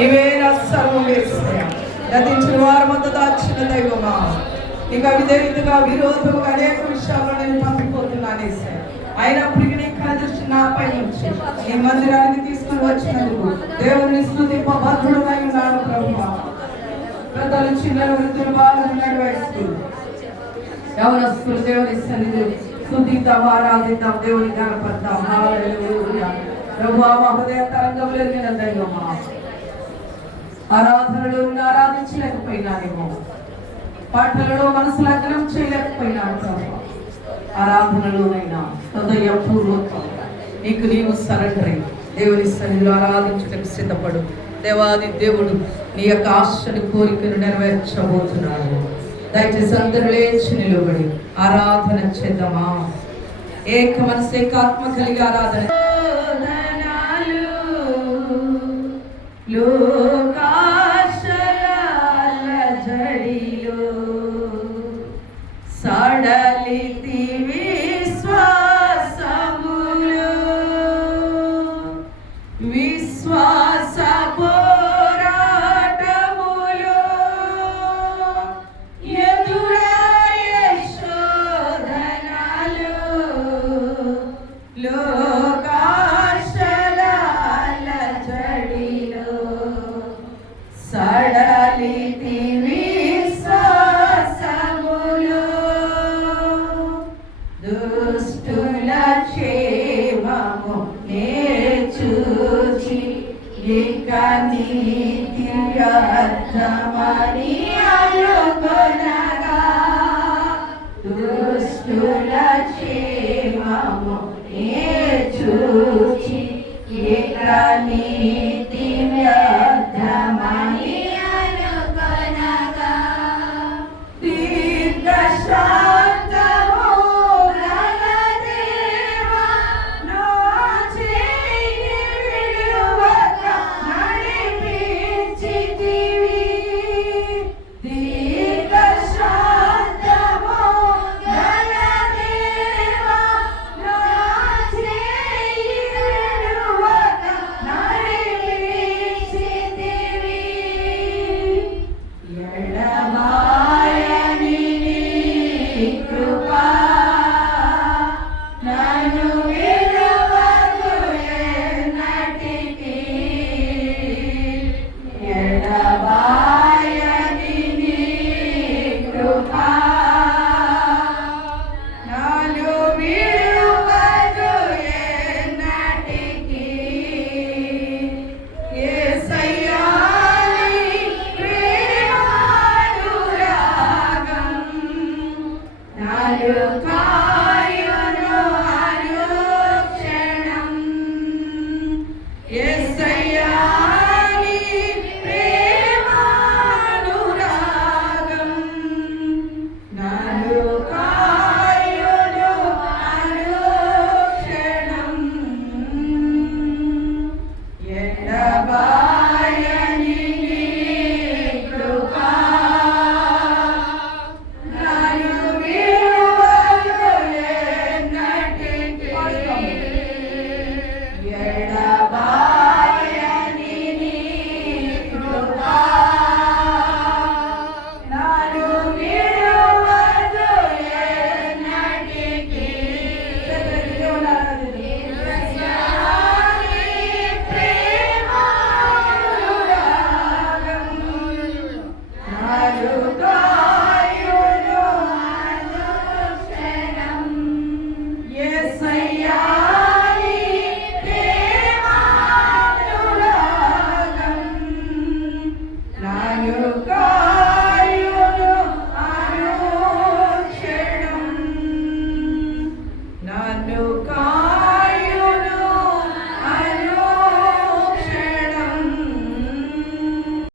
నీవే నా సర్వం యేసయ్యా. గతించిన వారి మధ్య దాచిన దైవమా, నీకు అవిధేయతగా విరోధముగా అనేక విషయాల్లో నేను పంపిపోతున్నాను యేసయ్యా. అయినప్పటికీ నీ కనుదృష్టి నాపై నుంచి నీ మందిరానికి తీసుకుని వచ్చినందుకు దేవుని స్తుతింపబద్ధుడమై ఉన్నాను ప్రభువా. పెద్దలు చిన్నలు వృద్ధులు బాలను నడివేస్తూ యవనస్తులు దేవుని సన్నిధి స్తుతిద్దాం, ఆరాధిద్దాం, దేవుని గణపడతాం. హల్లెలూయా. ప్రభువా, మా హృదయ తరంగం ఎరిగిన దైవమా, ఆరాధనలో ఆరాధించలేకపోయినానేమో, పాటలలో మనసు లగ్నం చేయలేకపోయినాను ప్రభు. ఆరాధనలోనైనా హృదయపూర్వకం నీకు నీవు సరెండర్ దేవుని సన్నిధిలో ఆరాధించడానికి సిద్ధపడు. దేవాది దేవుడు నీ యొక్క ఆశని కోరికను నెరవేర్చబోతున్నాడు. దయచేసి అందరూ లేచి నిలబడి ఆరాధన చేద్దామా. ఏక మనసు ఏకాత్మ కలిగి ఆరాధన. సడలితి విశ్వాసములు విశ్వాస పోరాటములు ఎదురాయ శోధనలు లోకాశల జడిలో సడలితి దుష్టుల క్షేమము నేర్చుచి ఇక నీతి వ్యర్థమని అనుకొనగా, దుష్టుల క్షేమము నేర్చుచి ఇక నీతి